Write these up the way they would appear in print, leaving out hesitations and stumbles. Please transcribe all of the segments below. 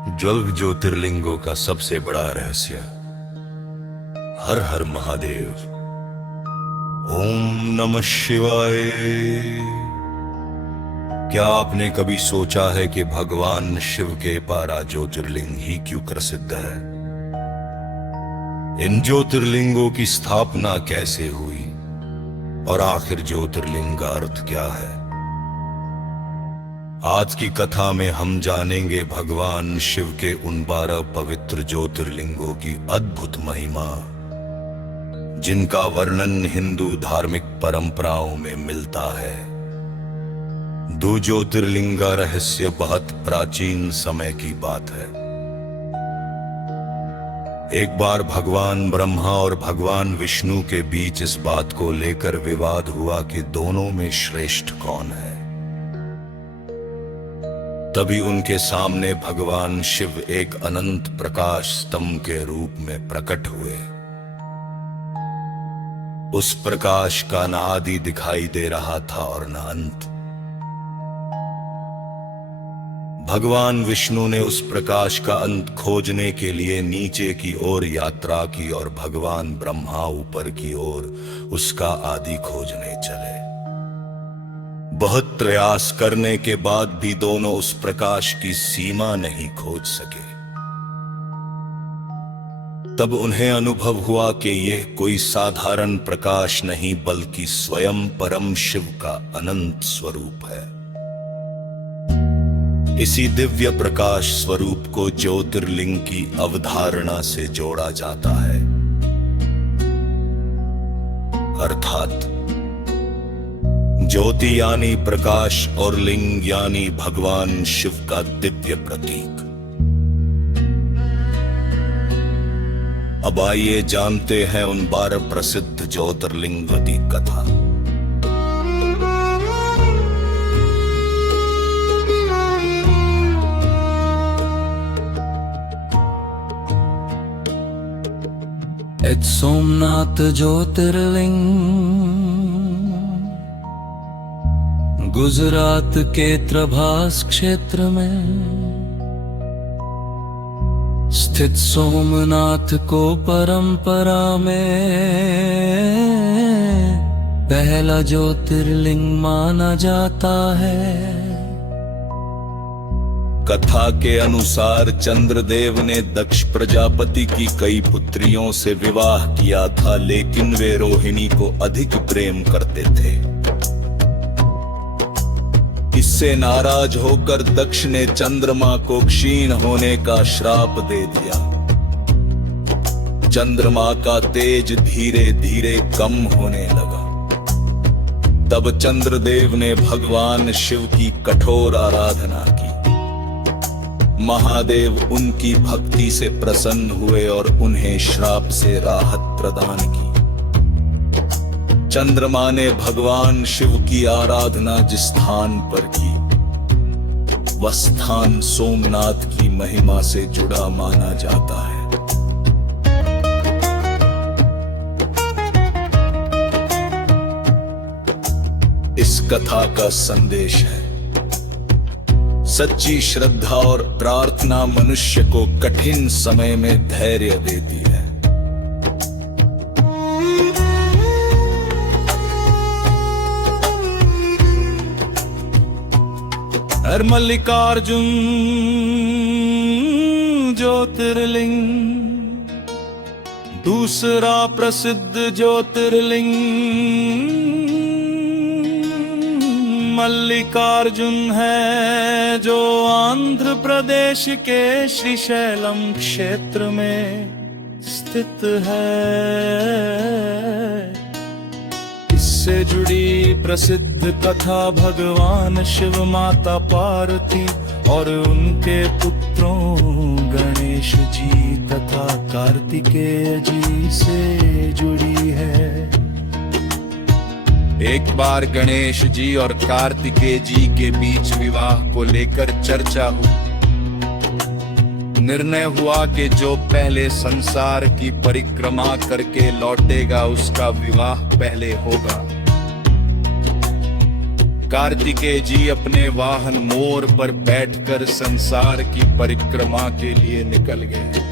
12 ज्योतिर्लिंगों का सबसे बड़ा रहस्य। हर हर महादेव। ओम नमः शिवाय। क्या आपने कभी सोचा है कि भगवान शिव के 12 ज्योतिर्लिंग ही क्यों प्रसिद्ध है? इन ज्योतिर्लिंगों की स्थापना कैसे हुई और आखिर ज्योतिर्लिंग का अर्थ क्या है? आज की कथा में हम जानेंगे भगवान शिव के उन 12 पवित्र ज्योतिर्लिंगों की अद्भुत महिमा, जिनका वर्णन हिंदू धार्मिक परंपराओं में मिलता है। 2 ज्योतिर्लिंग का रहस्य बहुत प्राचीन समय की बात है। एक बार भगवान ब्रह्मा और भगवान विष्णु के बीच इस बात को लेकर विवाद हुआ कि दोनों में श्रेष्ठ कौन है। तभी उनके सामने भगवान शिव एक अनंत प्रकाश स्तंभ के रूप में प्रकट हुए। उस प्रकाश का न आदि दिखाई दे रहा था और न अंत। भगवान विष्णु ने उस प्रकाश का अंत खोजने के लिए नीचे की ओर यात्रा की और भगवान ब्रह्मा ऊपर की ओर उसका आदि खोजने चले। बहुत प्रयास करने के बाद भी दोनों उस प्रकाश की सीमा नहीं खोज सके। तब उन्हें अनुभव हुआ कि यह कोई साधारण प्रकाश नहीं बल्कि स्वयं परम शिव का अनंत स्वरूप है। इसी दिव्य प्रकाश स्वरूप को ज्योतिर्लिंग की अवधारणा से जोड़ा जाता है, अर्थात ज्योति यानी प्रकाश और लिंग यानी भगवान शिव का दिव्य प्रतीक। अब आइए जानते हैं उन 12 प्रसिद्ध ज्योतिर्लिंग की कथा। सोमनाथ ज्योतिर्लिंग गुजरात के प्रभास क्षेत्र में स्थित सोमनाथ को परंपरा में पहला ज्योतिर्लिंग माना जाता है। कथा के अनुसार चंद्रदेव ने दक्ष प्रजापति की कई पुत्रियों से विवाह किया था, लेकिन वे रोहिणी को अधिक प्रेम करते थे। इससे नाराज होकर दक्ष ने चंद्रमा को क्षीण होने का श्राप दे दिया। चंद्रमा का तेज धीरे धीरे कम होने लगा। तब चंद्रदेव ने भगवान शिव की कठोर आराधना की। महादेव उनकी भक्ति से प्रसन्न हुए और उन्हें श्राप से राहत प्रदान की। चंद्रमा ने भगवान शिव की आराधना जिस स्थान पर की, वह स्थान सोमनाथ की महिमा से जुड़ा माना जाता है। इस कथा का संदेश है, सच्ची श्रद्धा और प्रार्थना मनुष्य को कठिन समय में धैर्य देती है। मल्लिकार्जुन ज्योतिर्लिंग दूसरा प्रसिद्ध ज्योतिर्लिंग मल्लिकार्जुन है, जो आंध्र प्रदेश के श्रीशैलम क्षेत्र में स्थित है। इससे जुड़ी प्रसिद्ध कथा भगवान शिव, माता पार्वती और उनके पुत्रों गणेश जी तथा कार्तिकेय जी से जुड़ी है। एक बार गणेश जी और कार्तिकेय जी के बीच विवाह को लेकर चर्चा हुई। निर्णय हुआ कि जो पहले संसार की परिक्रमा करके लौटेगा उसका विवाह पहले होगा। कार्तिकेय जी अपने वाहन मोर पर बैठकर संसार की परिक्रमा के लिए निकल गए।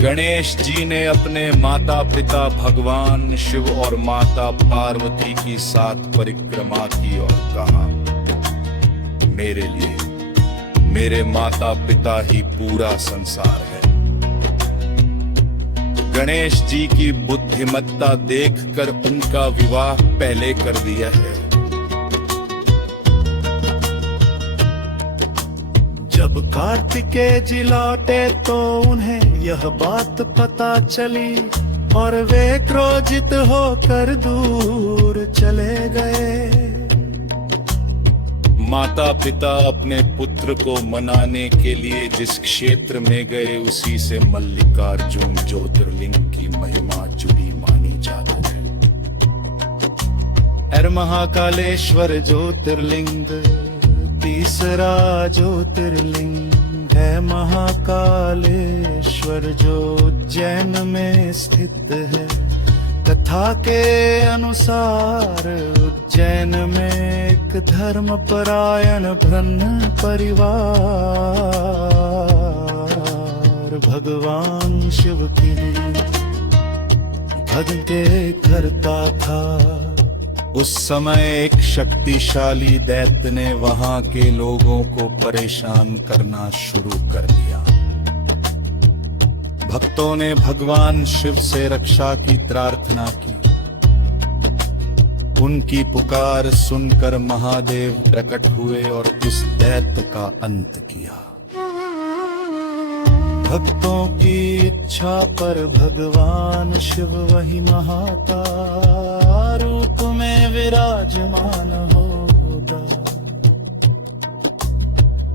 गणेश जी ने अपने माता पिता भगवान शिव और माता पार्वती की साथ परिक्रमा की और कहा, मेरे लिए मेरे माता पिता ही पूरा संसार है। गणेश जी की बुद्धिमत्ता देखकर उनका विवाह पहले कर दिया है। जब कार्तिकेय जी लौटे तो उन्हें यह बात पता चली और वे क्रोधित होकर दूर चले गए। माता पिता अपने पुत्र को मनाने के लिए जिस क्षेत्र में गए उसी से मल्लिकार्जुन ज्योतिर्लिंग की महिमा जुड़ी मानी जाती है। और महाकालेश्वर ज्योतिर्लिंग तीसरा ज्योतिर्लिंग है। महाकालेश्वर जो उज्जैन में स्थित है। कथा के अनुसार उज्जैन में एक धर्मपरायण ब्रह्म परिवार भगवान शिव की भजन के करता था। उस समय एक शक्तिशाली दैत्य ने वहां के लोगों को परेशान करना शुरू कर दिया। भक्तों ने भगवान शिव से रक्षा की प्रार्थना की। उनकी पुकार सुनकर महादेव प्रकट हुए और इस दैत्य का अंत किया। भक्तों की इच्छा पर भगवान शिव वही महाकाल रूप में विराजमान होता।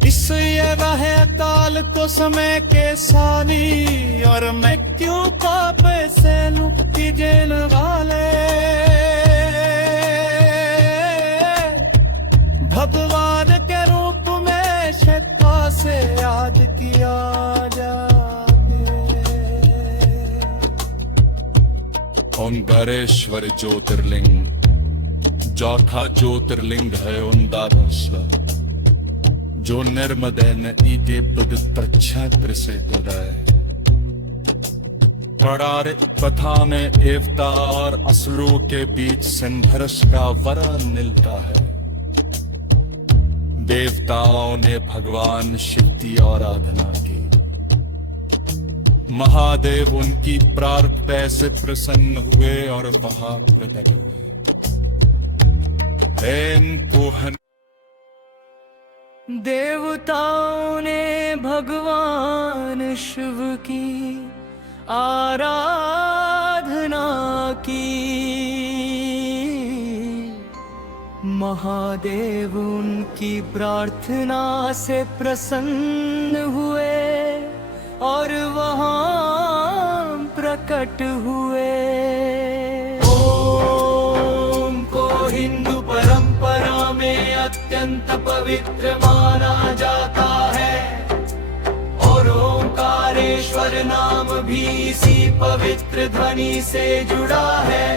इसलिए वह काल को समय के सानी और मृत्यु पाप से मुक्ति देने वाले भगवान के रूप में श्रद्धा से याद किया जाते। ओंकारेश्वर ज्योतिर्लिंग चौथा ज्योतिर्लिंग है ओंकारेश्वर, जो नर्मदे नदी के पवित्र क्षेत्र से जुड़ा है। पौराणिक कथा में देवता और असुरों के बीच संघर्ष का वरदान मिलता है। देवताओं ने भगवान शिव की आराधना की। महादेव उनकी प्रार्थना से प्रसन्न हुए और वहां प्रकट हुए। देवताओं ने भगवान शिव की आराधना की। महादेव उनकी प्रार्थना से प्रसन्न हुए और वहां प्रकट हुए। ओम को हिंदू परंपरा में अत्यंत पवित्र माना जाता है और ओंकारेश्वर नाम भी इसी पवित्र ध्वनि से जुड़ा है।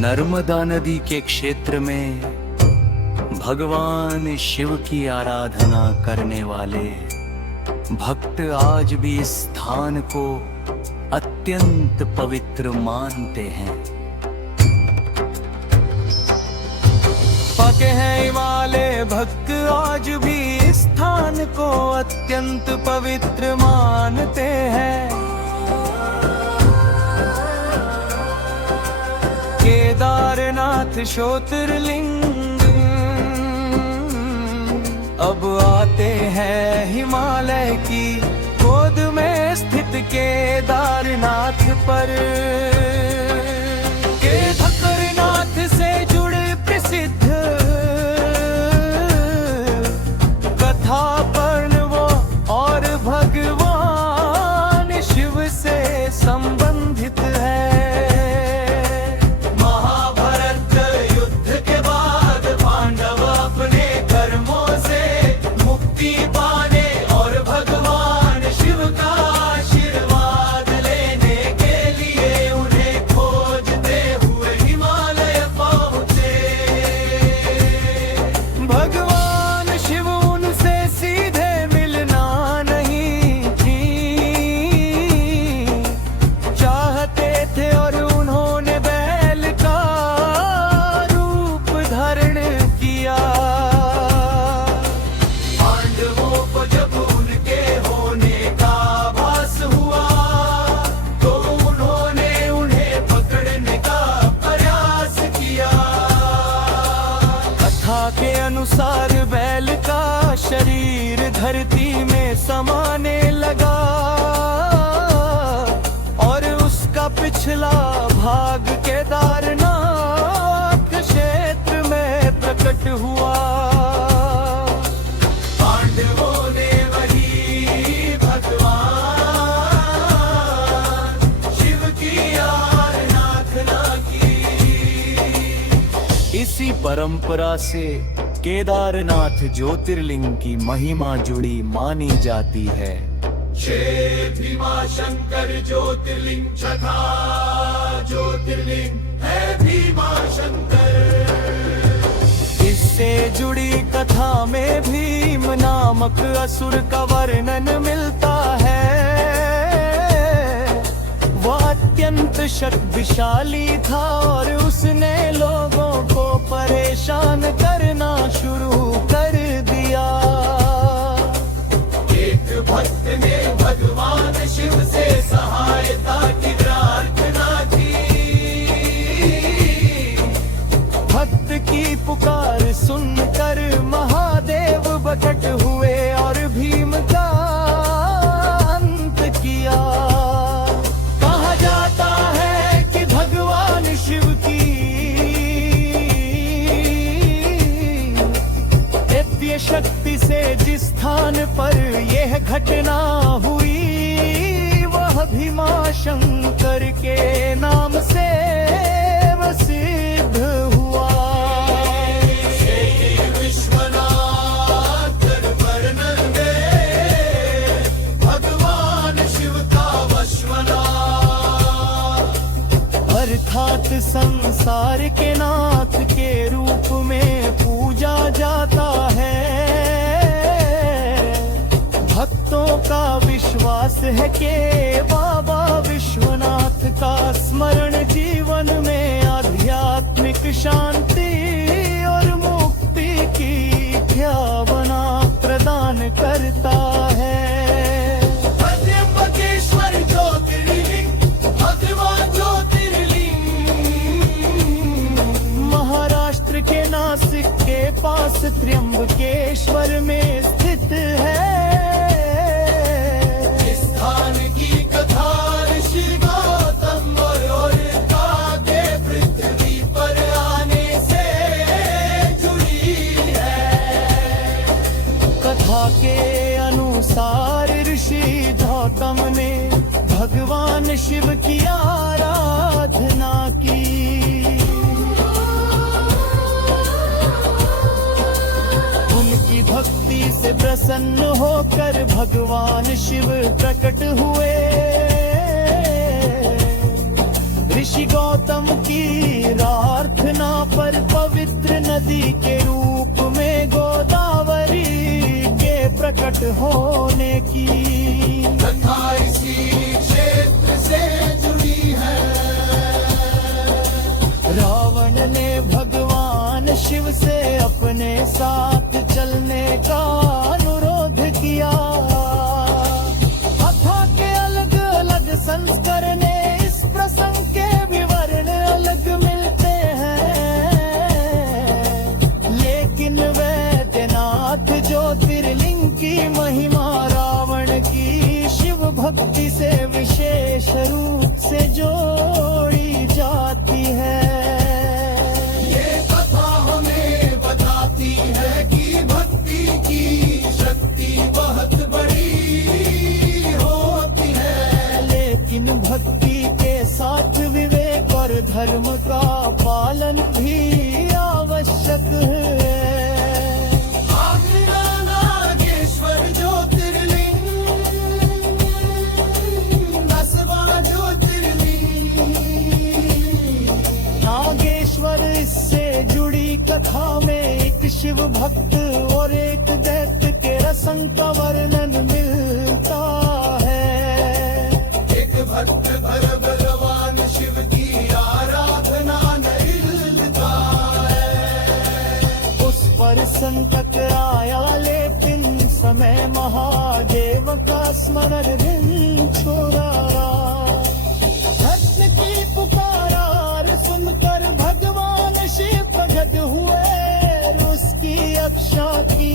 नर्मदा नदी के क्षेत्र में भगवान शिव की आराधना करने वाले भक्त आज भी इस स्थान को अत्यंत पवित्र मानते हैं। पके हैं हिमालय भक्त आज भी इस स्थान को अत्यंत पवित्र मानते हैं। केदारनाथ ज्योतिर्लिंग अब आते हैं हिमालय की गोद में स्थित केदारनाथ पर। केदारनाथ से जुड़े प्रसिद्ध कथा पर्व और भगवान शिव से संबंधित है। अनुसार बैल का शरीर धरती में समाने लगा और उसका पिछला भाग केदारनाथ क्षेत्र में प्रकट हुआ। पांडवों ने वही भगवान शिव की आराधना की। इसी परंपरा से केदारनाथ ज्योतिर्लिंग की महिमा जुड़ी मानी जाती है। भीमा शंकर ज्योतिर्लिंग तथा ज्योतिर्लिंग है भीमा शंकर। इससे जुड़ी कथा में भीम नामक असुर का वर्णन मिलता है। वह अत्यंत शक्तिशाली था और उसने लोगों को परेशान करना शुरू कर दिया। एक भक्त ने भगवान शिव से सहायता की प्रार्थना की। भक्त की पुकार सुनकर महादेव प्रकट हुए और भीम का अंत किया। कहा जाता है कि भगवान शिव की दिव्य शक्ति से जिस स्थान पर यह घटना हुई वह भीमा शंकर के नाम से प्रसिद्ध हुआ। विश्वनाथ वर्णन दे भगवान शिव का वशवनाथ। अर्थात संसार के नाथ के रूप में पूजा जाता है। भक्तों का विश्वास है कि बाबा विश्वनाथ का स्मरण जीवन में आध्यात्मिक शांति और मुक्ति की भावना प्रदान करता है। त्र्यंबकेश्वर ज्योतिर्लिंग भगवान ज्योतिर्लिंग महाराष्ट्र के नासिक के पास त्र्यंबकेश्वर में स्थित है। स्थान की कथा ऋषि गौतम और के पृथ्वी पर आने से जुड़ी है। कथा के अनुसार ऋषि गौतम ने भगवान शिव की आराधना की। उनकी भक्ति से प्रसन्न होकर भगवान शिव प्रकट हुए। ऋषि गौतम की प्रार्थना पर पवित्र नदी के रूप में गोदावरी के प्रकट होने की कथा इसी क्षेत्र से जुड़ी है। रावण ने भगवान शिव से अपने साथ चलने का अनुरोध किया। कथा के अलग अलग संस्करण इस प्रसंग के विवरण अलग मिलते हैं, लेकिन वैद्यनाथ ज्योतिर्लिंग की महिमा रावण की शिव भक्ति से विशेष रूप से जोड़ी जाती है। बताती है कि भक्ति की शक्ति बहुत बड़ी होती है। लेकिन भक्ति के साथ विवेक और धर्म का पालन भी आवश्यक है। नागेश्वर ज्योतिर्लिंग 10वां ज्योतिर्लिंग। नागेश्वर इससे जुड़ी कथा में एक शिव भक्त और एक दैत्य के रसंग का वर्णन मिलता है। एक भक्त भगवान शिव की आराधना निरंतर है। उस पर संकट आया लेकिन समय महादेव का स्मरण दिन छोड़ा। भक्त की पुकार सुनकर भगवान शिव प्रकट हुए। उसकी रक्षा की।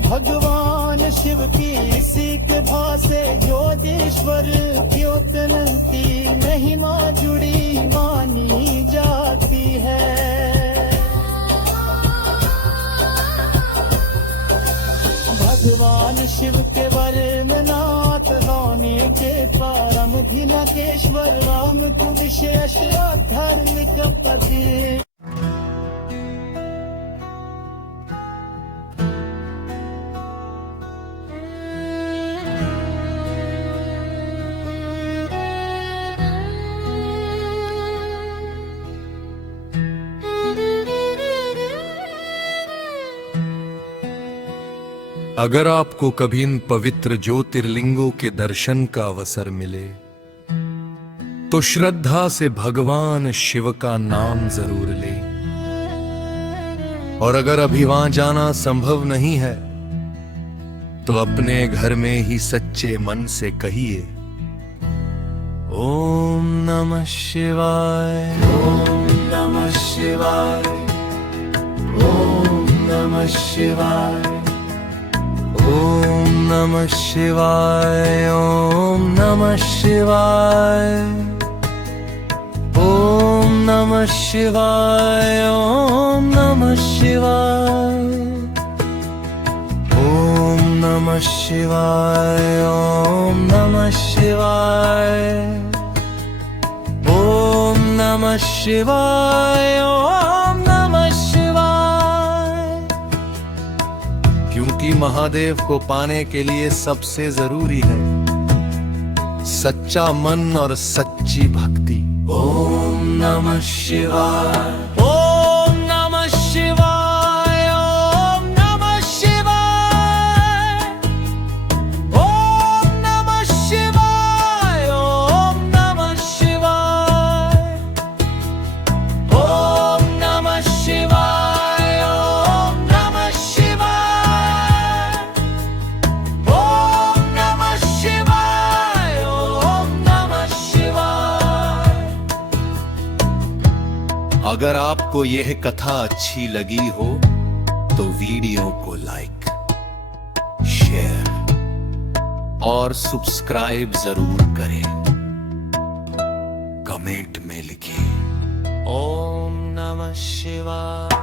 भगवान शिव की सीख भासे ज्योतिश्वर द्योतनंती महिमा जुड़ी मानी जाती है। भगवान शिव के वरनाथ होने के परम धिनकेश्वर राम को विशेष धार्मिक पति। अगर आपको कभी इन पवित्र ज्योतिर्लिंगों के दर्शन का अवसर मिले तो श्रद्धा से भगवान शिव का नाम जरूर ले। और अगर अभी वहां जाना संभव नहीं है तो अपने घर में ही सच्चे मन से कहिए ओम नमः शिवाय, ओम नमः शिवाय, ओम नमः शिवाय, ओम नमः शिवाय, ओम नमः शिवाय, ओम नमः शिवाय, ओम नमः शिवाय, ओम नमः शिवाय, ओम नमः शिवाय, ओम नमः शिवाय, ओम नमः शिवाय। क्योंकि महादेव को पाने के लिए सबसे जरूरी है सच्चा मन और सच्ची भक्ति। ओम नमः शिवाय, ओम नमः शिवाय, ओम नमः शिवाय, ओम नमः शिवाय, ओम नमः शिवाय, ओम नमः शिवाय, ओम नमः शिवाय, ओम नमः शिवाय, ओम नमः शिवाय। अगर आपको यह कथा अच्छी लगी हो तो वीडियो को लाइक, शेयर और सब्सक्राइब जरूर करें। कमेंट में लिखें ओम नमः शिवाय।